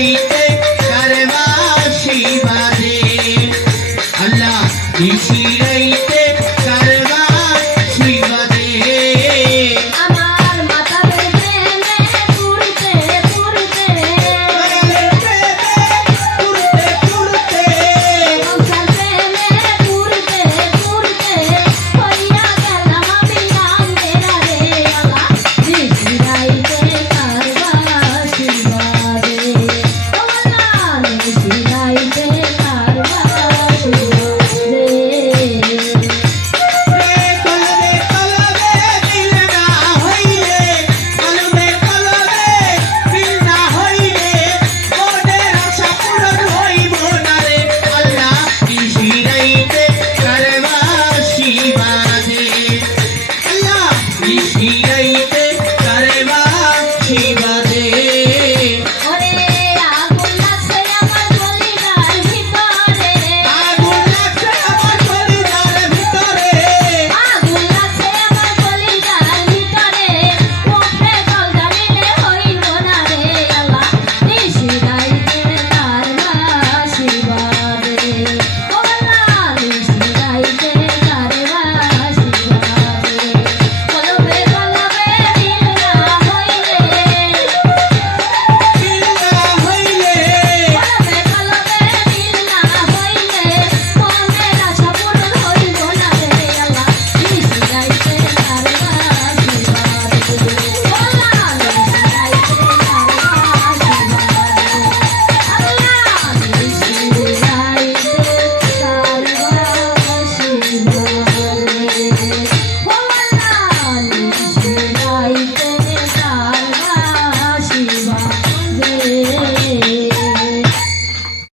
கைத்த